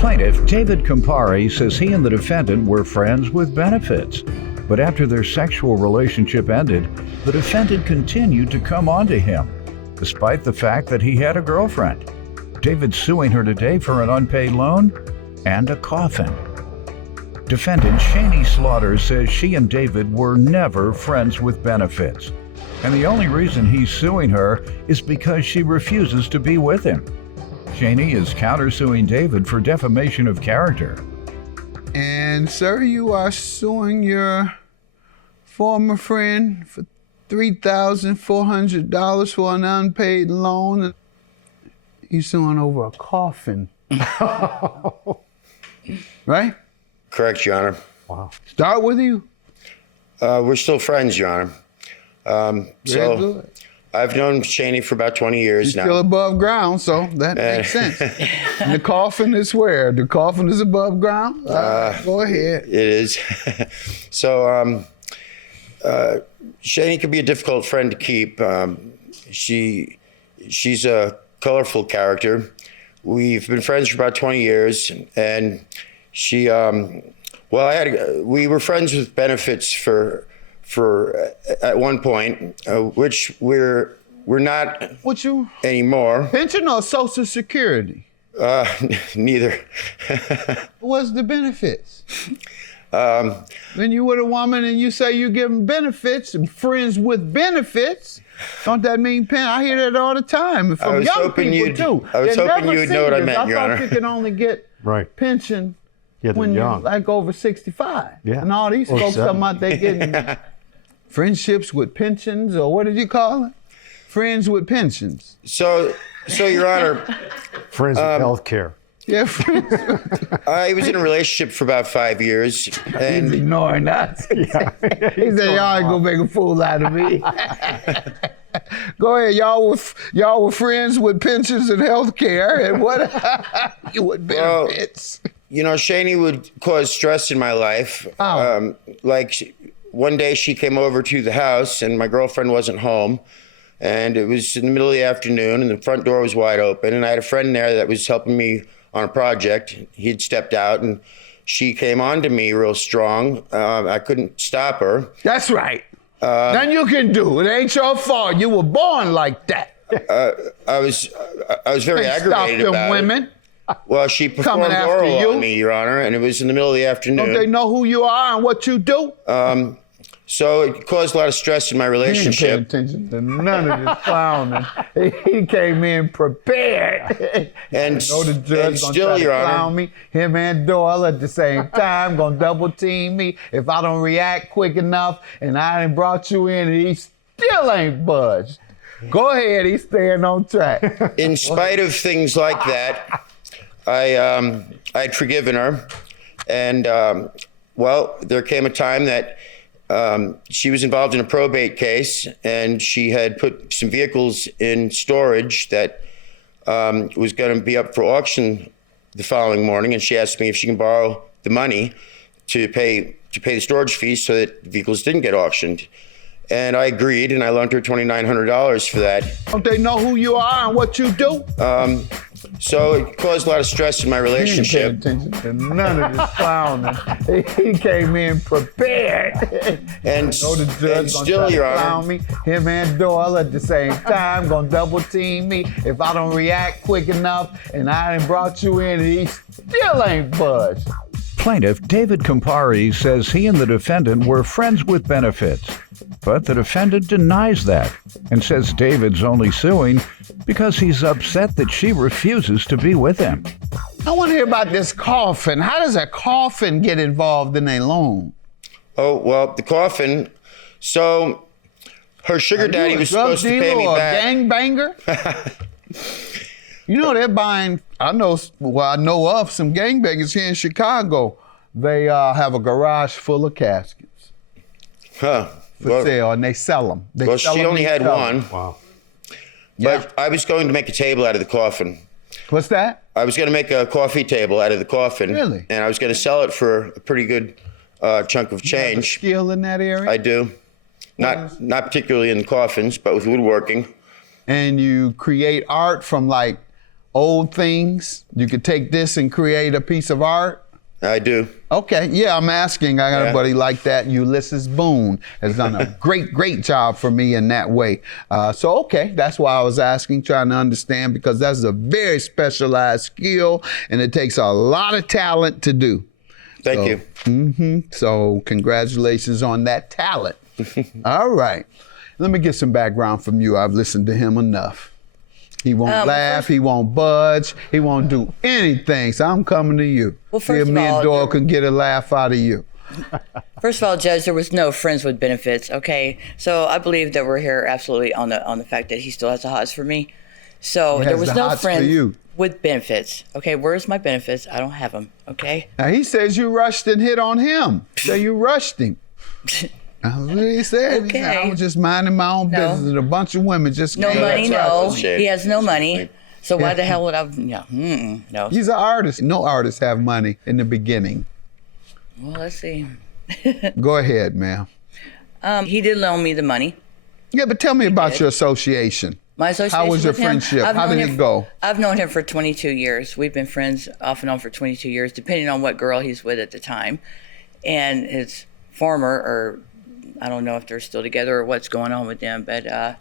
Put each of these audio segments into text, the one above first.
Plaintiff David Campari says he and the defendant were friends with benefits. But after their sexual relationship ended, the defendant continued to come on to him, despite the fact that he had a girlfriend. David's suing her today for an unpaid loan and a coffin. Defendant Shani Slaughter says she and David were never friends with benefits, and the only reason he's suing her is because she refuses to be with him. Shani is countersuing David for defamation of character. And sir, you are suing your former friend for $3,400 for an unpaid loan. You're suing over a coffin. Right? Correct, Your Honor. Wow. Start with you. We're still friends, Your Honor. So I've known Shani for about 20 years now. Still above ground, so that makes sense. And the coffin is where? The coffin is above ground? Go ahead. It is. So Shani can be a difficult friend to keep. She's a colorful character. We've been friends for about 20 years, and she, we were friends with benefits for at one point, which we're not anymore. Pension or Social Security? Neither. What's the benefits? When you with a woman and you say you're giving benefits and friends with benefits, don't that mean I hear that all the time from young people too. I was hoping you would know what I meant, Your Honor. I thought you could only get pension when you're like over 65. Yeah. And all these folks talking about they getting friendships with pensions, or what did you call it? Friends with pensions. So Your Honor. Friends with health care. Yeah, friends. I was in a relationship for about 5 years. And he's ignoring us. He said, y'all ain't gonna make a fool out of me. Go ahead, y'all were friends with pensions and health care, and what with benefits? Well, you know, Shani would cause stress in my life. Oh. One day she came over to the house and my girlfriend wasn't home. And it was in the middle of the afternoon and the front door was wide open. And I had a friend there that was helping me on a project. He'd stepped out and she came on to me real strong. I couldn't stop her. That's right. Nothing you can do. It ain't your fault. You were born like that. I was very aggravated stop them about women. it. Well, she performed oral on me, Your Honor, and it was in the middle of the afternoon. Don't they know who you are and what you do? So it caused a lot of stress in my relationship. He didn't pay attention to none of this clowning. He came in prepared. And know the judge gonna try to clown me. Him and Doyle at the same time gonna double team me if I don't react quick enough. And I done brought you in, and he still ain't budged. Go ahead, he's staying on track. In spite of things like that, I'd forgiven her, and there came a time that she was involved in a probate case, and she had put some vehicles in storage that was going to be up for auction the following morning, and she asked me if she can borrow the money to pay the storage fees so that the vehicles didn't get auctioned. And I agreed, and I loaned her $2,900 for that. Don't they know who you are and what you do? So it caused a lot of stress in my relationship. He didn't pay attention to none of this clowning. He came in prepared. And still, Your Honor. Me. Him and Doyle at the same time gonna double team me if I don't react quick enough. And I done brought you in, and he still ain't budged. Plaintiff David Campari says he and the defendant were friends with benefits, but the defendant denies that and says David's only suing because he's upset that she refuses to be with him. I want to hear about this coffin. How does a coffin get involved in a loan? Oh, well, the coffin. So her sugar daddy was supposed to pay me back. A gangbanger? You know, they're buying, I know of some gangbangers here in Chicago. They have a garage full of caskets for sale, and they sell them. She only had one. Wow. But I was going to make a table out of the coffin. What's that? I was going to make a coffee table out of the coffin. Really? And I was going to sell it for a pretty good chunk of change. You have a skill in that area? I do. Not particularly in coffins, but with woodworking. And you create art from like old things? You could take this and create a piece of art? I do. Okay, yeah, I'm asking. I got a buddy like that. Ulysses Boone has done a great job for me in that way. So, okay, that's why I was asking, trying to understand, because that's a very specialized skill, and it takes a lot of talent to do. Thank you. So, congratulations on that talent. All right. Let me get some background from you. I've listened to him enough. He won't laugh, he won't budge, he won't do anything. So I'm coming to you. Well, See first if of me and all, Doyle can get a laugh out of you. First of all, Judge, there was no friends with benefits, okay? So I believe that we're here absolutely on the fact that he still has the hots for me. So He there has was the no hots for friends you. with benefits, okay? Where's my benefits? I don't have them, okay? Now he says you rushed and hit on him. So you rushed him. That's what he said. He said, I was just minding my own business, and a bunch of women just No came. money, that's no. right. Shit. He has no money. So why the hell would I? No. He's an artist. No artists have money in the beginning. Well, let's see. Go ahead, ma'am. He did loan me the money. Yeah, but tell me about your association. My association How was your with him, friendship? I've How known did him- it go? I've known him for 22 years. We've been friends off and on for 22 years, depending on what girl he's with at the time. And his former, or I don't know if they're still together or what's going on with them, but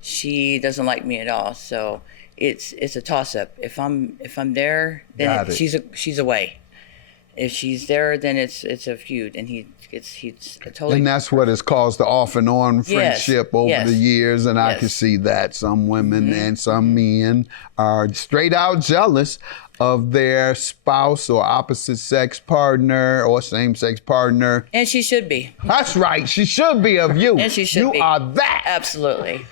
she doesn't like me at all. So it's a toss-up. If I'm there, Got then it. she's away. If she's there, then it's a feud, and he's totally. And that's what has caused the off and on friendship over yes. the years, and I Yes. can see that some women and some men are straight out jealous of their spouse or opposite sex partner or same sex partner. And she should be. That's right, she should be of you. And she should be. You are that. Absolutely.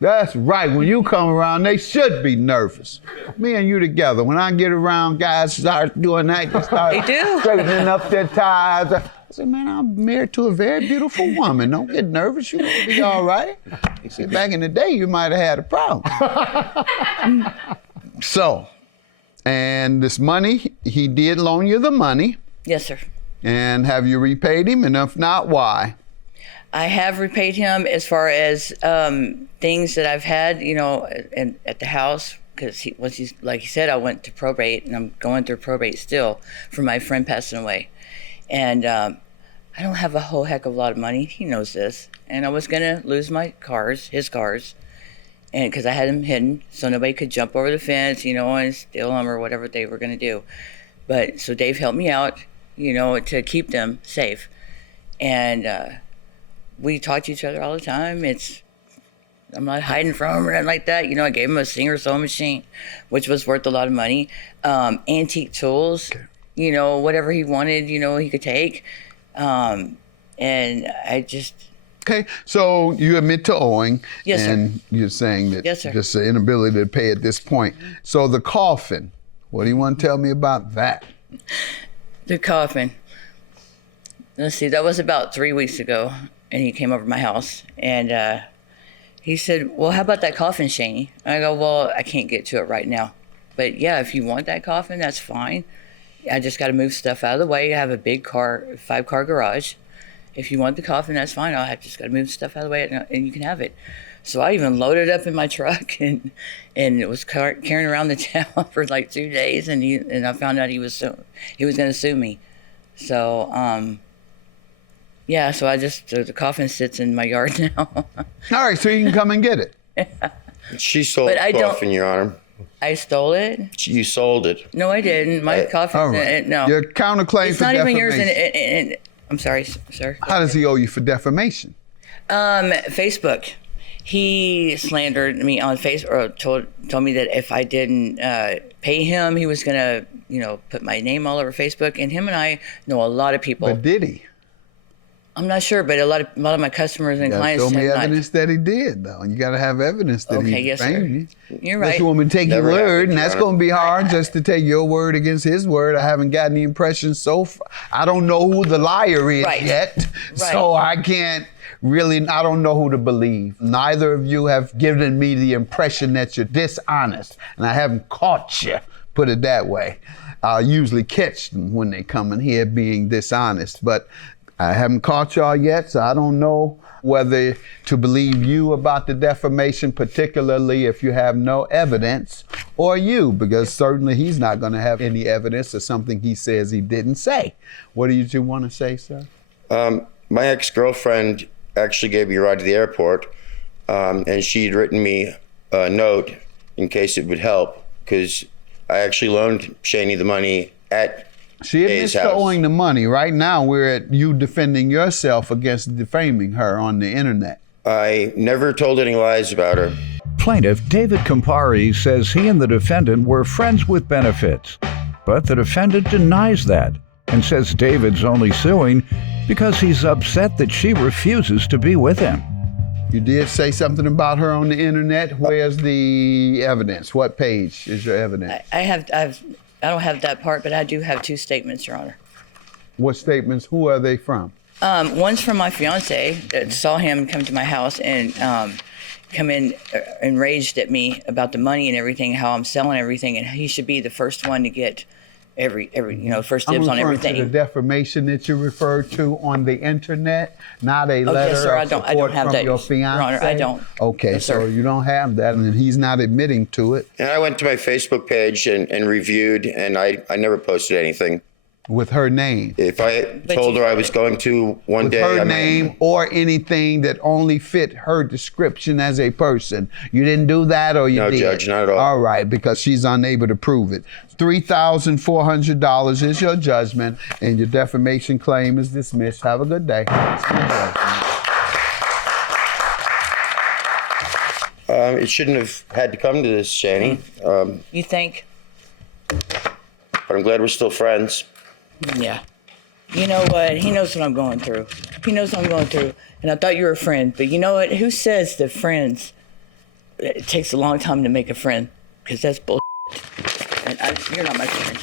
That's right. When you come around, they should be nervous. Me and you together. When I get around, guys start doing that. They start They do. straightening up their ties. I say, man, I'm married to a very beautiful woman. Don't get nervous. You're going to be all right. You see, back in the day, you might have had a problem. So, and this money, he did loan you the money. Yes, sir. And have you repaid him? And if not, why? I have repaid him as far as things that I've had, at the house, because like he said, I went to probate, and I'm going through probate still for my friend passing away. And I don't have a whole heck of a lot of money. He knows this. And I was going to lose his cars, and because I had them hidden so nobody could jump over the fence, and steal them or whatever they were going to do. But so Dave helped me out, to keep them safe. And we talk to each other all the time. I'm not hiding from him or anything like that. I gave him a Singer sewing machine, which was worth a lot of money. Antique tools, whatever he wanted, he could take. And I just... Okay, so you admit to owing, Yes, sir. and you're saying that Yes, sir. just the inability to pay at this point. So the coffin, what do you want to tell me about that? The coffin. Let's see, that was about 3 weeks ago, and he came over to my house, and he said, well, how about that coffin, Shani? I go, well, I can't get to it right now. But yeah, if you want that coffin, that's fine. I just got to move stuff out of the way. I have a big 5-car garage. If you want the coffin, that's fine. I just got to move stuff out of the way, and you can have it. So I even loaded up in my truck and it was carrying around the town for like 2 days, and I found out he was going to sue me. So yeah, so the coffin sits in my yard now. All right, so you can come and get it. She sold But I the don't- coffin, Your Honor. I stole it. You sold it. No, I didn't. My coffin. All right. No, Your counterclaim it's for not defamation. even yours. And I'm sorry, sir. How does he owe you for defamation? Facebook. He slandered me on Facebook, or told me that if I didn't pay him, he was gonna, put my name all over Facebook. And him and I know a lot of people. But did he? I'm not sure, but a lot of my customers and You gotta clients show me have not. evidence that he did, though. And you got to have evidence that Okay, he yes, sir. defamed you. You're Unless right. you want me to take Never your word, happened, and that's Your Honor. going to be hard just to take your word against his word. I haven't gotten the impression so far. I don't know who the liar is Right. yet, so I can't really, I don't know who to believe. Neither of you have given me the impression that you're dishonest, and I haven't caught you, put it that way. I usually catch them when they come in here being dishonest, but I haven't caught y'all yet, so I don't know whether to believe you about the defamation, particularly if you have no evidence, or you, because certainly he's not going to have any evidence of something he says he didn't say. What do you two want to say, sir? My ex-girlfriend actually gave me a ride to the airport, and she'd written me a note in case it would help, because I actually loaned Shani the money at She admits to owing the money. Right now, we're at you defending yourself against defaming her on the internet. I never told any lies about her. Plaintiff David Campari says he and the defendant were friends with benefits, but the defendant denies that and says David's only suing because he's upset that she refuses to be with him. You did say something about her on the internet. Where's the evidence? What page is your evidence? I don't have that part, but I do have 2 statements, Your Honor. What statements? Who are they from? One's from my fiance that saw him come to my house and come in enraged at me about the money and everything, how I'm selling everything, and he should be the first one to get every first dibs on everything. I'm referring to the defamation that you referred to on the internet, not a letter yes, sir, of support I don't have from that, your fiance. Your Honor, I don't. Okay, Yes, so sir. you don't have that, and he's not admitting to it. And I went to my Facebook page and reviewed, and I never posted anything. With her name. If I told her I was going to one With day, her I name or anything that only fit her description as a person. You didn't do that, or you No, did? Judge, not at all. All right, because she's unable to prove it. $3,400 is your judgment, and your defamation claim is dismissed. Have a good day. It shouldn't have had to come to this, Shani. You think? But I'm glad we're still friends. Yeah. You know what? He knows what I'm going through. He knows what I'm going through. And I thought you were a friend. But you know what? Who says that friends, it takes a long time to make a friend? Because that's bullshit. And you're not my friend.